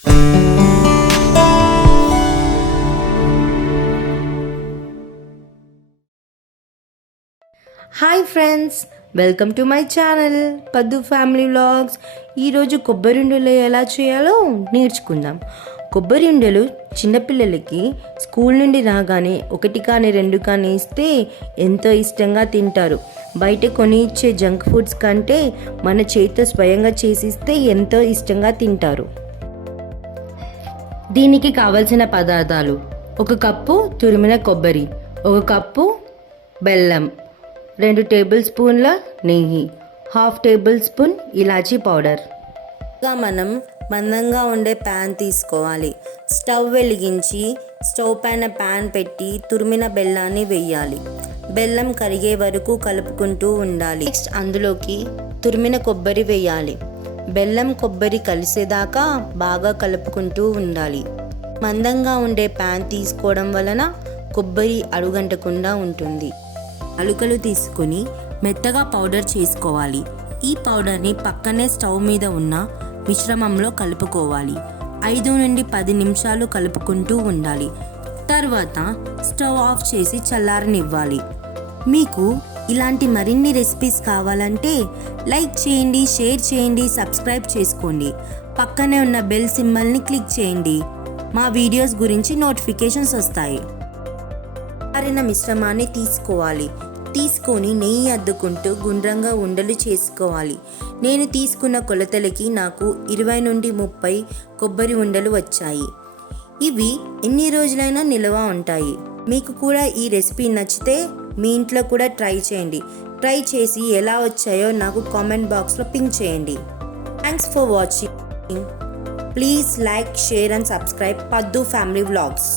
Hi friends, welcome to my channel పద్దు family vlogs. ఈరోజు కొబ్బరి ఉండలు ఎలా చేయాలో నేర్చుకుందాం. కొబ్బరి ఉండలు చిన్నపిల్లలకి స్కూల్ నుండి రాగానే 1 కానీ 2 కానీ ఇస్తే ఎంతో ఇష్టంగా తింటారు. బయట కొని ఇచ్చే జంక్ ఫుడ్స్ కంటే మన చేతితో స్వయంగా చేసిస్తే ఎంతో ఇష్టంగా తింటారు. దీనికి కావలసిన పదార్థాలు: 1 కప్పు తురిమిన కొబ్బరి, 1 కప్పు బెల్లం, 2 టేబుల్ స్పూన్ల నెయ్యి, 1/2 టేబుల్ స్పూన్ ఇలాచీ పౌడర్. మనం మందంగా ఉండే ప్యాన్ తీసుకోవాలి. స్టవ్ వెలిగించి స్టవ్ పైన ప్యాన్ పెట్టి తురిమిన బెల్లాన్ని వేయాలి. బెల్లం కరిగే వరకు కలుపుకుంటూ ఉండాలి. నెక్స్ట్ అందులోకి తురిమిన కొబ్బరి వేయాలి. బెల్లం కొబ్బరి కలిసేదాకా బాగా కలుపుకుంటూ ఉండాలి. మందంగా ఉండే ప్యాన్ తీసుకోవడం వలన కొబ్బరి అడుగంటకుండా ఉంటుంది. అలుకలు తీసుకొని మెత్తగా పౌడర్ చేసుకోవాలి. ఈ పౌడర్ని పక్కనే స్టవ్ మీద ఉన్న మిశ్రమంలో కలుపుకోవాలి. 5 నుండి 10 నిమిషాలు కలుపుకుంటూ ఉండాలి. తర్వాత స్టవ్ ఆఫ్ చేసి చల్లారనివ్వాలి. మీకు ఇలాంటి మరిన్ని రెసిపీస్ కావాలంటే లైక్ చేయండి, షేర్ చేయండి, సబ్స్క్రైబ్ చేసుకోండి. పక్కనే ఉన్న బెల్ సింబల్ని క్లిక్ చేయండి. మా వీడియోస్ గురించి నోటిఫికేషన్స్ వస్తాయి. చల్లారిన మిశ్రమాన్ని తీసుకొని నెయ్యి అద్దుకుంటూ గుండ్రంగా ఉండలు చేసుకోవాలి. నేను తీసుకున్న కొలతలకి నాకు 20 నుండి 30 కొబ్బరి ఉండలు వచ్చాయి. ఇవి ఎన్ని రోజులైనా నిల్వ ఉంటాయి. మీకు కూడా ఈ రెసిపీ నచ్చితే మీ ఇంట్లో కూడా ట్రై చేయండి. ట్రై చేసి ఎలా వచ్చాయో నాకు కామెంట్ బాక్స్లో పింక్ చేయండి. Thanks for watching. Please like, share and subscribe పద్దు ఫ్యామిలీ వ్లాగ్స్.